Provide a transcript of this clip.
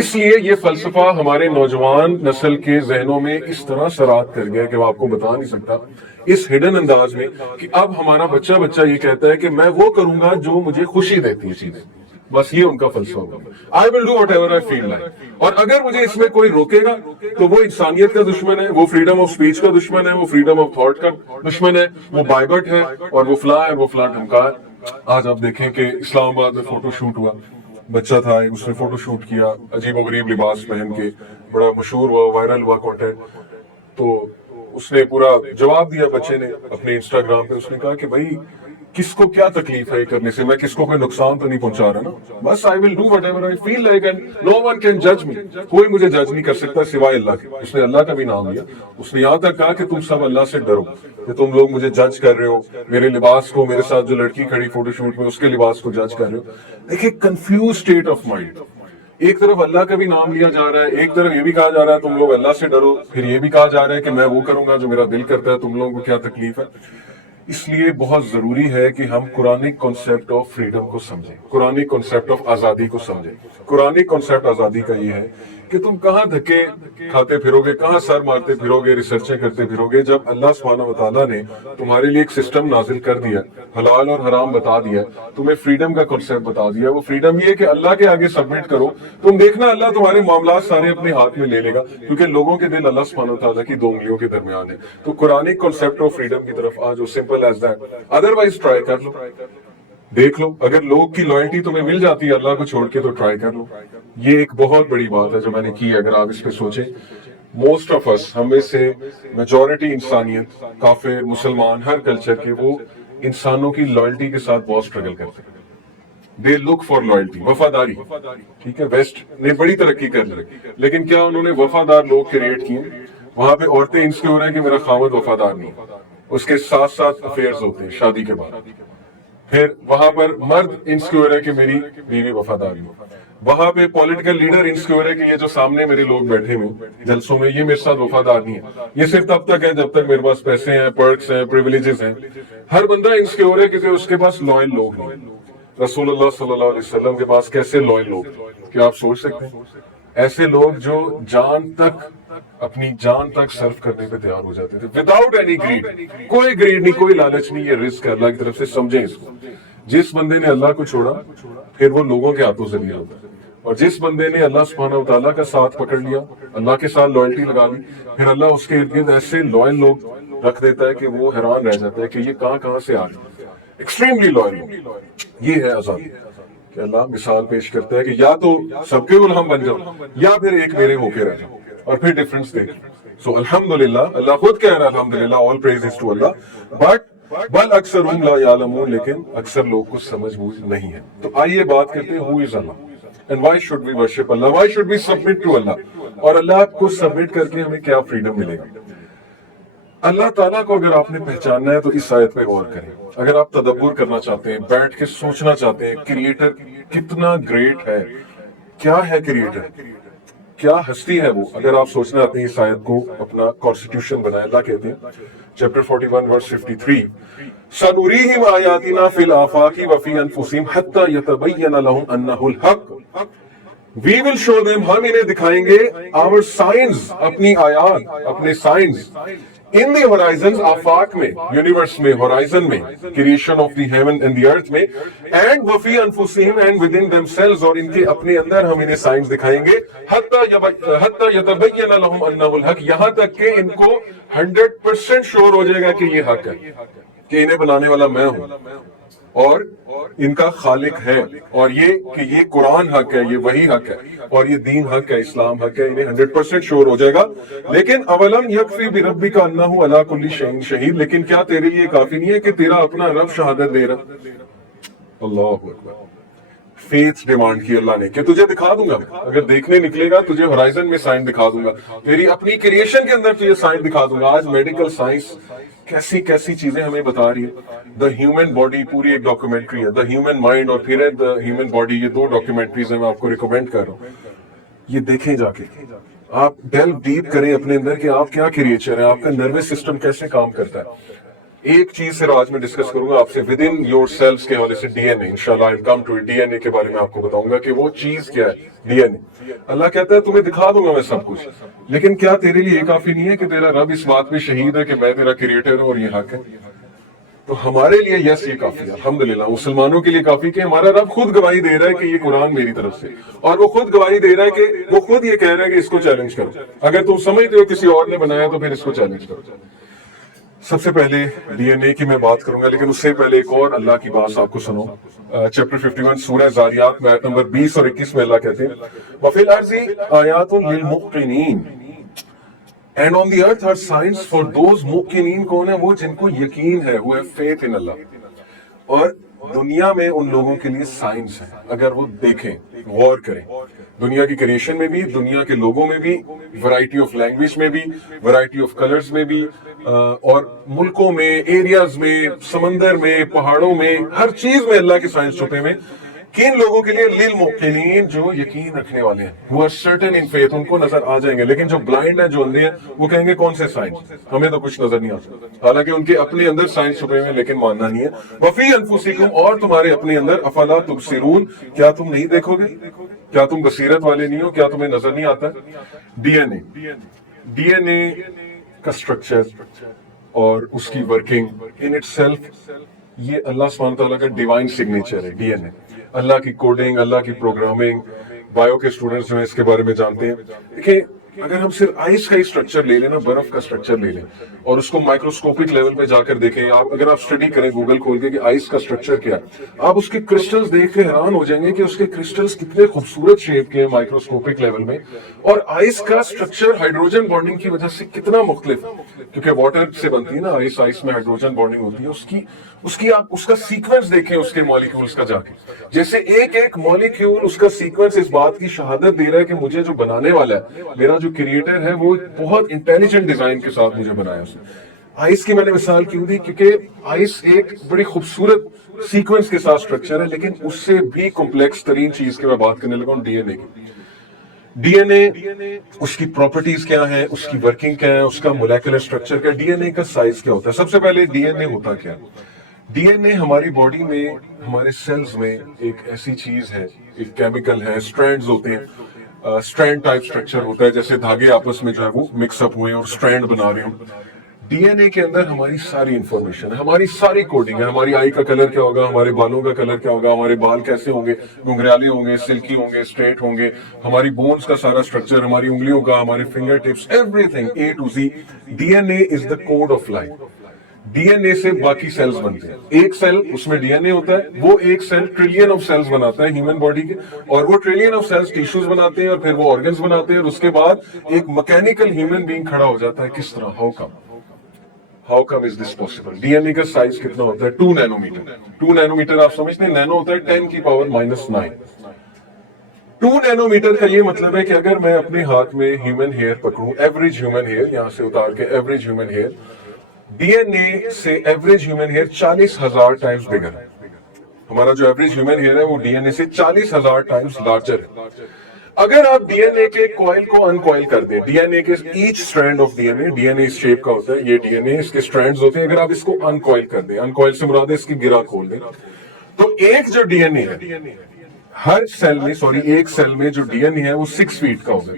اس لیے یہ فلسفہ ہمارے نوجوان نسل کے ذہنوں میں اس طرح سرات کر گیا کہ وہ آپ کو بتا نہیں سکتا، اس ہڈن انداز میں، کہ اب ہمارا بچہ یہ کہتا ہے کہ میں وہ کروں گا جو مجھے خوشی دیتی ہے چیزیں، بس یہ ان کا فلسفہ ہوگا. I will do whatever I feel like. اور اگر مجھے اس میں کوئی روکے گا تو وہ انسانیت کا دشمن ہے، وہ فریڈم آف سپیچ کا دشمن ہے، وہ فریڈم آف تھاٹ کا دشمن ہے، وہ بائبٹ ہے، اور وہ فلاں ہے، وہ فلاں ڈھمکا ہے. آج آپ دیکھیں کہ اسلام آباد میں فوٹو شوٹ ہوا، بچہ تھا اس نے فوٹو شوٹ کیا عجیب و غریب لباس پہن کے، بڑا مشہور ہوا، وائرل ہوا کانٹینٹ. تو اس نے پورا جواب دیا بچے نے اپنے انسٹاگرام پہ. اس نے کہا کہ بھائی کس کو کیا تکلیف ہے کرنے سے، میں کس کو کوئی نقصان تو نہیں پہنچا رہا نا، بس I will do whatever I feel like and no one can judge me. کوئی مجھے جج نہیں کر سکتا سوائے اللہ کے. اس نے اللہ کا بھی نام لیا. اس نے یہاں تک کہا کہ تم سب اللہ سے ڈرو کہ تم لوگ مجھے جج کر رہے ہو، میرے لباس کو، میرے ساتھ جو لڑکی کھڑی فوٹو شوٹ میں اس کے لباس کو جج کر رہے ہو. دیکھیں کنفیوز اسٹیٹ آف مائنڈ. ایک طرف اللہ کا بھی نام لیا جا رہا ہے، ایک طرف یہ بھی کہا جا رہا ہے تم لوگ اللہ سے ڈرو، پھر یہ بھی کہا جا رہا ہے کہ میں وہ کروں گا جو میرا دل کرتا ہے، تم لوگوں کو کیا تکلیف ہے. اس لیے بہت ضروری ہے کہ ہم قرآنک کانسیپٹ آف فریڈم کو سمجھیں، قرآنک کانسیپٹ آف آزادی کو سمجھیں. قرآنک کانسیپٹ آزادی کا یہ ہے کہ تم کہاں دھکے کھاتے پھرو گے، کہاں سر مارتے پھرو گے، ریسرچیں کرتے پھرو گے، جب اللہ سبحانہ و تعالیٰ نے تمہارے لیے ایک سسٹم نازل کر دیا، حلال اور حرام بتا دیا، تمہیں فریڈم کا کانسیپٹ بتا دیا. وہ فریڈم یہ ہے کہ اللہ کے آگے سبمٹ کرو، تم دیکھنا اللہ تمہارے معاملات سارے اپنے ہاتھ میں لے لے گا، کیونکہ لوگوں کے دل اللہ سبحانہ و تعالیٰ کی 2 انگلیوں کے درمیان ہے. تو قرآنک کانسیپٹ آف فریڈم کی طرف آ جاؤ، simple as that. Otherwise try کر لو، دیکھ لو، اگر لوگ کی لائلٹی تمہیں مل جاتی ہے اللہ کو چھوڑ کے تو ٹرائی کر لو. یہ ایک بہت بڑی بات ہے جو میں نے کی. اگر آپ اس پہ سوچیں، موسٹ آف اس، ہم میں سے میجورٹی انسانیت، کافر، مسلمان، ہر کلچر کے، وہ انسانوں کی لائلٹی کے ساتھ بہت سٹرگل کرتے ہیں. دے لک فار لائلٹی، وفاداری. ٹھیک ہے، ویسٹ نے بڑی ترقی کر لی، لیکن کیا انہوں نے وفادار لوگ کریٹ کیے؟ وہاں پہ عورتیں انسیکیور ہیں کہ میرا خاوند وفادار نہیں، اس کے ساتھ ساتھ افیئرز ہوتے ہیں شادی کے بعد. پھر وہاں پر مرد انسیکیور ہے کہ میری بیوی وفادار نہیں. وہاں پہ پولیٹیکل لیڈر انسیکیور ہے کہ یہ جو سامنے میرے لوگ بیٹھے ہوئے جلسوں میں، یہ میرے ساتھ وفادار نہیں ہے، یہ صرف تب تک ہے جب تک میرے پاس پیسے ہیں، پرکس ہیں، پریویلیجز ہیں. ہر بندہ انسیکیور ہے کیونکہ اس کے پاس لوئل لوگ نہیں. رسول اللہ صلی اللہ علیہ وسلم کے پاس کیسے لوئل لوگ، کیا آپ سوچ سکتے ہیں؟ ایسے لوگ جو جان تک، اپنی جان تک صرف کرنے پہ تیار ہو جاتے تھے وداؤٹ اینی گریڈ. کوئی گریڈ نہیں، کوئی لالچ نہیں، یہ رزق ہے اللہ کی طرف سے. سمجھیں اس کو. جس بندے نے اللہ کو چھوڑا پھر وہ لوگوں کے ہاتھوں سے لیا ہوتا ہے، اور جس بندے نے اللہ سبحانہ و تعالیٰ کا ساتھ پکڑ لیا، اللہ کے ساتھ لائلٹی لگا لی، پھر اللہ اس کے ارد گرد ایسے لوئل لوگ رکھ دیتا ہے کہ وہ حیران رہ جاتا ہے کہ یہ کہاں سے آ گئے. Extremely loyal. یہ ہے آزادی کہ اللہ مثال پیش کرتا ہے کہ یا تو سب کے غلام بن جاؤ یا پھر ایک میرے ہو کے رہ جاؤ، اور پھر ڈفرنس دیکھ. سو الحمدللہ، اللہ خود کہہ رہا ہے الحمدللہ، آل پریز ٹو اللہ. بٹ بل اکثرهم لا یعلمون، لیکن اکثر لوگ کو سمجھ بوجھ نہیں ہے. تو آئیے بات کرتے ہیں ہو از اللہ and why should we worship اللہ، why should we submit to اللہ، اور اللہ کو سبمٹ کر کے ہمیں کیا فریڈم ملے گا. اللہ تعالیٰ کو اگر آپ نے پہچاننا ہے تو اس آیت پہ غور کریں. اگر آپ تدبر کرنا چاہتے ہیں، بیٹھ کے سوچنا چاہتے ہیں کریٹر کتنا گریٹ ہے، کیا ہے کریٹر، کیا ہستی ہے وہ، اگر آپ سوچنا چاہتے ہیں اس آیت کو اپنا کانسٹیٹیوشن بنائے. اللہ کہتے ہیں چیپٹر 41 ورس 53، سَنُرِيهِمْ آيَاتِنَا فِي الْآفَاقِ وَفِي أَنفُسِهِمْ حَتَّى يَتَبَيَّنَ لَهُمْ أَنَّهُ الْحَقُّ. We will show them، ہم انہیں دکھائیں گے our signs، اپنی آیات، اپنے signs in the horizons، آفاق میں، یونیورس میں، horizon میں، creation of the heaven and the earth میں، and وفی انفسہم، and within themselves، اور ان کے اپنے اندر ہم انہیں سائنس دکھائیں گے. حتی یتبین لہم انہ الحق، یہاں تک کہ ان کو 100% شور ہو جائے گا کہ یہ حق ہے، کہ انہیں بنانے والا میں ہوں اور ان کا خالق ہے، اور یہ کہ یہ قرآن حق ہے، یہ وحی حق ہے، اور یہ دین حق ہے، اسلام حق ہے. انہیں 100% شور ہو جائے گا. لیکن اولم یکفی بربک انہ علی کل شیء شہید، لیکن کیا تیرے لیے کافی نہیں ہے کہ تیرا اپنا رب شہادت دے رہا. اللہ اکبر. فیتھ ڈیمانڈ کی اللہ نے کہ تجھے دکھا دوں گا، اگر دیکھنے نکلے گا تجھے ہورائزن میں سائن دکھا دوں گا، تیری اپنی کریشن کے اندر تجھے سائن دکھا دوں گا. آج میڈیکل سائنس کیسی کیسی چیزیں ہمیں بتا رہی ہے. دا ہیومن باڈی پوری ایک ڈاکیومنٹری ہے، دا ہیومن مائنڈ اور پھر ہے دا ہیومن باڈی. یہ 2 ڈاکیومنٹریز ہیں، میں آپ کو ریکمینڈ کر رہا ہوں. یہ دیکھیں جا کے، آپ ڈیلو ڈیپ کریں اپنے اندر کہ آپ کیا کریچر ہیں، آپ کا نروس سسٹم کیسے کام کرتا ہے. ایک چیز صرف آج میں ڈسکس کروں گا آپ سے ود ان یور سیلفس کے حوالے سے ڈی این اے، انشاءاللہ آئی ول come to D N A کے بارے میں آپ کو بتاؤں گا کہ وہ چیز کیا ہے ڈی این اے۔ اللہ کہتا ہے تمہیں دکھا دوں گا میں سب کچھ، لیکن کیا تیرے لیے یہ کافی نہیں ہے کہ تیرا رب اس بات میں شہید ہے کہ میں تیرا کریٹر ہوں اور یہ حق ہے؟ تو ہمارے لیے یس یہ کافی ہے، الحمدللہ مسلمانوں کے لیے کافی کہ ہمارا رب خود گواہی دے رہا ہے کہ یہ قرآن میری طرف سے، اور وہ خود گواہی دے رہا ہے کہ وہ خود یہ کہہ رہا ہے کہ اس کو چیلنج کرو، اگر تم سمجھتے ہو کسی اور نے بنایا تو پھر اس کو چیلنج کرو۔ سب سے پہلے ڈی این اے کی میں بات کروں گا، لیکن اس سے پہلے ایک اور اللہ کی بات آپ کو سنو۔ چیپٹر 51 سورہ زاریات میں آیت نمبر 20 اور 21 میں اللہ کہتے ہیں وَفِي الْأَرْضِ آیَاتٌ لِلْمُوقِنِينَ And on the earth are signs for those موقنین کون ہیں؟ وہ جن کو یقین ہے، who have faith in Allah۔ اور دنیا میں ان لوگوں کے لیے سائنس ہیں، اگر وہ دیکھیں غور کریں، دنیا کی کریشن میں بھی، دنیا کے لوگوں میں بھی، ورائٹی آف لینگویج میں بھی، ورائٹی آف کلرز میں بھی، اور ملکوں میں، ایریاز میں، سمندر میں، پہاڑوں میں، ہر چیز میں اللہ کے سائنس چھپے ہوئے۔ کن لوگوں کے لیے؟ للموقنین، جو یقین رکھنے والے ہیں، who are certain in faith، ان کو نظر آ جائیں گے۔ لیکن جو بلائنڈ ہیں، جو اندھے ہیں، وہ کہیں گے کون سے سائنس، ہمیں تو کچھ نظر نہیں آتا، حالانکہ ان کے اپنے اندر سائنس چھپے ہوئے ہیں لیکن ماننا نہیں ہے۔ وفی انفسکم، اور تمہارے اپنے اندر، افلا تبصرون، کیا تم نہیں دیکھو گے؟ کیا تم بصیرت والے نہیں ہو؟ کیا تمہیں نظر نہیں آتا؟ D N A, D N A کا اسٹرکچر اور اس کی ورکنگ ان اٹ سیلف، یہ اللہ سبحانہ تعالیٰ کا ڈیوائن سگنیچر ہے۔ ڈی این اے اللہ کی کوڈنگ، اللہ کی پروگرامنگ، بایو کے اسٹوڈنٹس جو ہیں اس کے بارے میں جانتے ہیں۔ دیکھیں اگر ہم صرف آئس کا ہی اسٹرکچر لے لیں نا، برف کا اسٹرکچر لے لیں اور اس کو مائکروسکوپک لیول پہ جا کر دیکھیں، اگر آپ اسٹڈی کریں گوگل کھول کے کہ آئس کا اسٹرکچر کیا ہے، آپ اس کے کرسٹلز دیکھ کے حیران ہو جائیں گے کہ اس کے کرسٹلز کتنے خوبصورت شیپ کے ہیں مائکروسکوپک لیول میں، اور آئس کا اسٹرکچر ہائیڈروجن بانڈنگ کی وجہ سے کتنا مختلف ہے، کیونکہ واٹر سے بنتی ہے نا آئس میں ہائیڈروجن بانڈنگ ہوتی ہے، اس کی آپ اس کا سیکوینس دیکھیں اس کے مالیکیولز کا جا کے، جیسے ایک ایک مالیکیول اس کا سیکوینس اس بات کی شہادت دے رہا ہے کہ مجھے جو بنانے والا ہے، میرا جو کریٹر ہے، وہ بہت انٹیلیجنٹ ڈیزائن کے ساتھ مجھے بنایا اس نے۔ آئس کی میں نے مثال کیوں دی؟ کیونکہ آئس ایک بڑی خوبصورت سیکوینس کے ساتھ اسٹرکچر ہے، لیکن اس سے بھی کمپلیکس ترین چیز کی میں بات کرنے لگا ہوں، ڈی این اے کی۔ ڈی این اے، اس کی پراپرٹیز کیا ہیں، اس کی ورکنگ کیا ہے، اس کا مولیکولر اسٹرکچر کیا ہے، ڈی این اے کا سائز کیا ہوتا ہے۔ سب سے پہلے ڈی این اے ہوتا کیا ہے؟ ڈی این اے ہماری باڈی میں، ہمارے سیلز میں ایک ایسی چیز ہے، ایک کیمیکل ہے، سٹرینڈز ہوتے ہیں، سٹرینڈ ٹائپ سٹرکچر ہوتا ہے، جیسے دھاگے آپس میں جو ہے وہ مکس اپ ہوئے اور سٹرینڈ بنا رہے ہوں۔ ڈی این اے کے اندر ہماری ساری انفارمیشن ہے، ہماری ساری کوڈنگ ہے، ہماری آئی کا کلر کیا ہوگا، ہمارے بالوں کا کلر کیا ہوگا، ہمارے بال کیسے ہوں گے، گھنگریالے ہوں گے، سلکی ہوں گے، اسٹریٹ ہوں گے، ہماری بونز کا سارا سٹرکچر، ہماری انگلیوں کا، ہمارے finger tips, everything A to Z. D N A is the code of life. D N A سے باقی سیلز بنتے ہیں، ایک سیل اس میں ڈی این اے ہوتا ہے، وہ ایک سیل ٹریلین آف سیلز بناتا ہے ہیومن باڈی کے، اور وہ ٹریلین آف سیلز ٹیشوز بناتے ہیں، اور پھر وہ آرگنز بناتے ہیں، اور اس کے بعد ایک میکینیکل ہیومن بینگ کھڑا ہو جاتا ہے۔ کس طرح؟ How come is this possible? D N A کا سائز کتنا ہوتا ہے؟ 2 نینو میٹر۔ 2 نینو میٹر آپ سمجھتے ہیں، نینو ہوتا ہے 10 کی پاور -9۔ 2 نینو میٹر کا یہ مطلب ہے کہ اگر میں اپنے ہاتھ میں ہیومن ہیئر پکڑوں، ایوریج ہیومن ہیئر، یہاں سے اتار کے average human hair, D N A سے average human hair 40,000 times bigger ہے۔ ہمارا جو ایوریج ہیومن ہیئر ہے وہ ڈی این اے سے 40,000 ٹائمز لارجر ہے۔ اگر آپ ڈی این اے کے کوائل کو انکوائل کر دیں، ڈی این اے کے H strand of D N A, D N A اس شیپ کا ہوتا ہے، یہ ڈی این اے اس کے سٹرینڈز ہوتے ہیں، اگر آپ اس کو انکوائل کر دیں، انکوائل سے مراد ہے اس کی گرہ کھول دیں، تو ایک جو ڈی این اے ہے، ہر سیل میں، ایک سیل میں جو ڈی این اے ہے وہ 6 فیٹ کا ہوگا۔